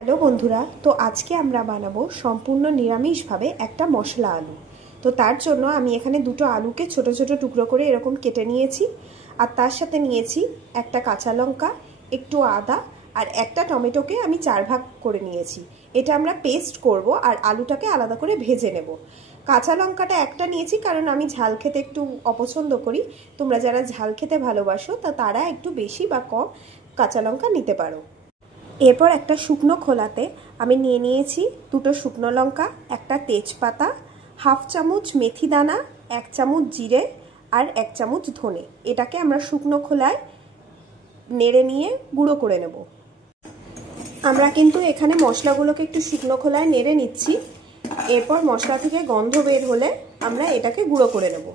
Hello বন্ধুরা, তো আজকে আমরা বানাবো সম্পূর্ণ নিরামিষভাবে একটা মশলা আলু। তো তার জন্য আমি এখানে দুটো আলুকে ছোট ছোট টুকরো করে এরকম কেটে নিয়েছি, আর তার সাথে নিয়েছি একটা কাঁচা লঙ্কা, একটু আদা, আর একটা টমেটোকে আমি 4 ভাগ করে নিয়েছি। এটা আমরা পেস্ট করব আর আলুটাকে আলাদা করে ভেজে নেব। কাঁচা লঙ্কাটা একটা নিয়েছি কারণ আমি ঝাল খেতে একটু অপছন্দ করি। তোমরা যারা ঝাল খেতে ভালোবাসো তারা একটু বেশি বা কম কাঁচা লঙ্কা নিতে পারো। এরপর একটা শুকনো খোলাতে আমি নিয়ে নিয়েছি দুটো শুকনো লঙ্কা, একটা তেজপাতা, হাফ চামচ মেথি দানা, 1 চামচ জিরে আর 1 চামচ ধনে। এটাকে আমরা শুকনো খোলায় নেড়ে নিয়ে গুঁড়ো করে নেব। আমরা কিন্তু এখানে মশলাগুলোকে একটু শুকনো খোলায় নেড়ে নিচ্ছি। এরপর মশলা থেকে গন্ধ বের হলে আমরা এটাকে গুঁড়ো করে নেব।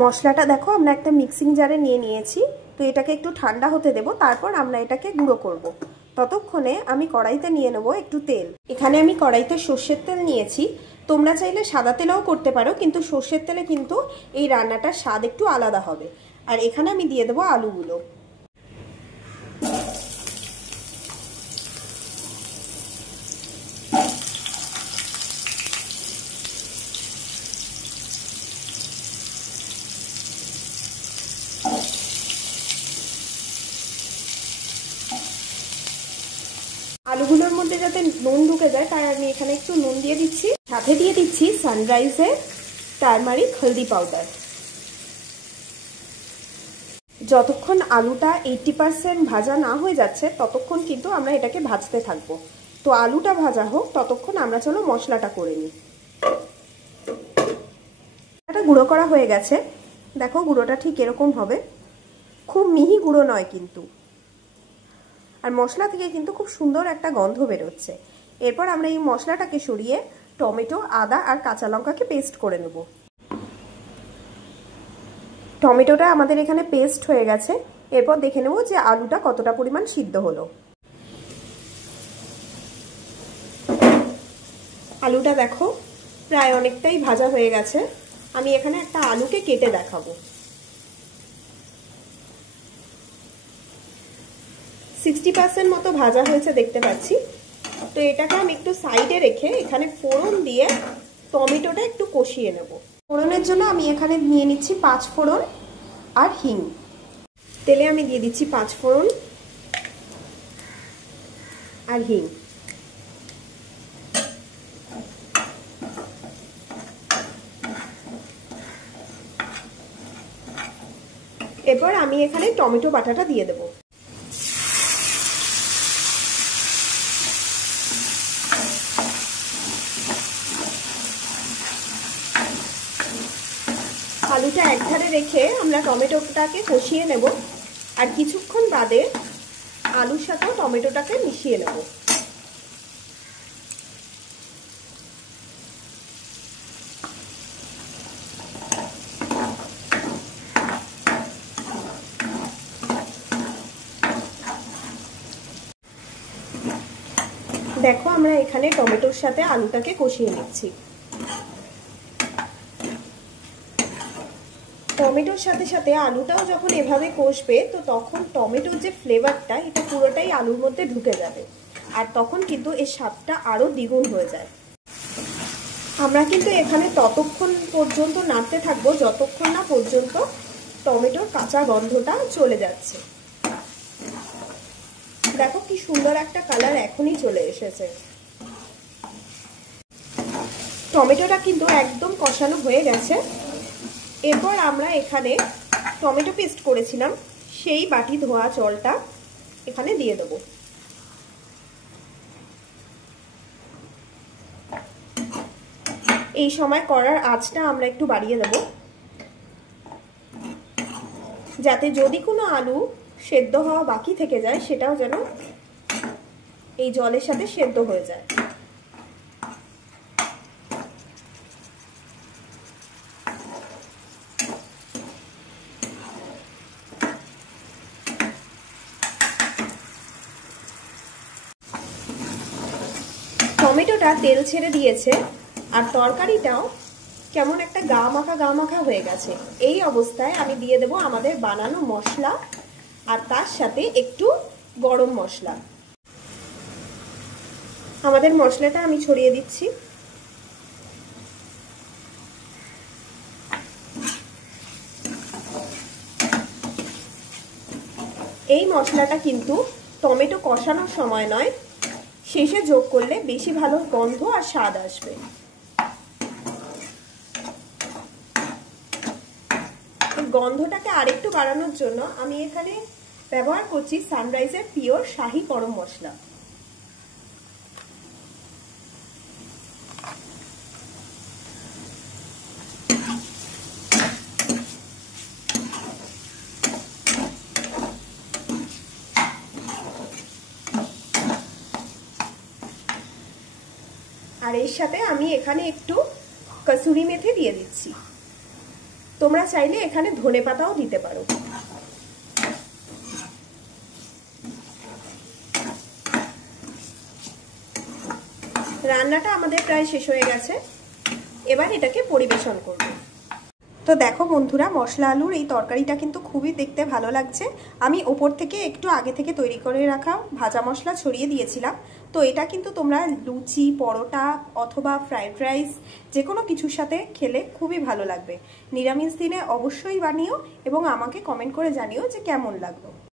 মশলাটা দেখো আমরা একটা মিক্সিং জারে নিয়ে নিয়েছি। তো এটাকে একটু ঠান্ডা হতে দেব, তারপর আমরা এটাকে গুঁড়ো করব। ততক্ষণে আমি কড়াইতে নিয়ে নেব একটু তেল। এখানে আমি কড়াইতে সর্ষের তেল নিয়েছি। তোমরা চাইলে সাদা তেলেও করতে পারো, কিন্তু সর্ষের তেলে কিন্তু এই রান্নাটার স্বাদ একটু আলাদা হবে। আর এখানে আমি দিয়ে দেবো আলুগুলো। আলুগুলোর মধ্যে যাতে নুন ঢুকে যায় তাই আমি এখানে একটু নুন দিয়ে দিচ্ছি। সাথে দিয়ে দিচ্ছি সানরাইজের টারমারিক হলদি পাউডার। যতক্ষণ আলুটা 80% ভাজা না হয়ে যাচ্ছে ততক্ষণ কিন্তু আমরা এটাকে ভাজতে থাকবো। তো আলুটা ভাজা হোক ততক্ষণ আমরা চলো মশলাটা করে নিই। এটা গুঁড়ো করা হয়ে গেছে। দেখো গুঁড়োটা ঠিক এরকম হবে, খুব মিহি গুঁড়ো নয় কিন্তু। আর মশলা থেকে কিন্তু খুব সুন্দর একটা গন্ধ বেরোচ্ছে। এরপর আমরা এই মশলাটাকে সরিয়ে টমেটো, আদা আর কাঁচা লঙ্কাকে পেস্ট করে নেব। টমেটোটা আমাদের এখানে পেস্ট হয়ে গেছে। এরপর দেখে নেব যে আলুটা কতটা পরিমাণ সিদ্ধ হলো। আলুটা দেখো প্রায় অনেকটাই ভাজা হয়ে গেছে। আমি এখানে একটা আলুকে কেটে দেখাবো। 60% মতো ভাজা হয়েছে দেখতে পাচ্ছি। তো এটাকে আমি একটু সাইডে রেখে এখানে ফোড়ন দিয়ে টমেটোটা একটু কষিয়ে নেব। ফোড়নের জন্য আমি এখানে নিয়ে নিচ্ছি 5 ফোড়ন আর হিং। তেলে আমি দিয়ে দিচ্ছি 5 ফোড়ন আর হিং। এরপর আমি এখানে টমেটো বাটাটা দিয়ে দেব। আলুটা একধারে রেখে আমরা টমেটোটাকে কষিয়ে নেব, আর কিছুক্ষণ বাদে আলুর সাথে টমেটোটাকে মিশিয়ে নেব। দেখো আমরা এখানে টমেটোর সাথে আলুটাকে কষিয়ে নিচ্ছি। টমেটোর সাথে সাথে আলুটাও যখন এভাবে কষবে তো তখন টমেটোর যে ফ্লেভারটা এটা পুরোটাই আলুর মধ্যে ঢুকে যাবে, আর তখন কিন্তু এর স্বাদটা আরো দ্বিগুণ হয়ে যায়। আমরা কিন্তু এখানে ততক্ষণ পর্যন্ত নাড়তে থাকবো যতক্ষণ না পর্যন্ত টমেটোর কাঁচা গন্ধটা চলে যাচ্ছে। দেখো কি সুন্দর একটা কালার এখনই চলে এসেছে। টমেটোটা কিন্তু একদম কষানো হয়ে গেছে। এরপর আমরা এখানে টমেটো পেস্ট করেছিলাম সেই বাটি ধোয়া জলটা এখানে দিয়ে দেবো। এই সময় কড়ার আঁচটা আমরা একটু বাড়িয়ে দেব, যাতে যদি কোনো আলু সেদ্ধ হওয়া বাকি থেকে যায় সেটাও যেন এই জলের সাথে সেদ্ধ হয়ে যায়। টমেটোটা তেল ছেড়ে দিয়েছে আর তরকারিটাও কেমন একটা গা মাখা হয়ে গেছে। এই অবস্থায় আমি দিয়ে দেব আমাদের বানানো মশলা আর তার সাথে একটু গরম মশলা। আমাদের মশলাটা আমি ছড়িয়ে দিচ্ছি। এই মশলাটা কিন্তু টমেটো কষানোর সময় নয়, শেষে যোগ করলে বেশি ভালো গন্ধ আর স্বাদ আসবে। গন্ধটাকে আরেকটু বাড়ানোর জন্য আমি এখানে ব্যবহার করছি সানরাইজের পিওর শাহি গরম মশলা। আর এর সাথে আমি এখানে একটু কসুরি মেথি দিয়ে দিচ্ছি। তোমরা চাইলে এখানে ধনেপাতাও দিতে পারো। রান্নাটা আমাদের প্রায় শেষ হয়ে গেছে, এবার এটাকে পরিবেশন করব। তো দেখো বন্ধুরা, মশলা আলুর এই তরকারিটা কিন্তু খুবই দেখতে ভালো লাগছে। আমি ওপর থেকে একটু আগে থেকে তৈরি করে রাখা ভাজা মশলা ছড়িয়ে দিয়েছিলাম। তো এটা কিন্তু তোমরা লুচি, পরোটা অথবা ফ্রাইড রাইস যে কোনো কিছুর সাথে খেলে খুবই ভালো লাগবে। নিরামিষ দিনে অবশ্যই বানিও এবং আমাকে কমেন্ট করে জানিও যে কেমন লাগলো।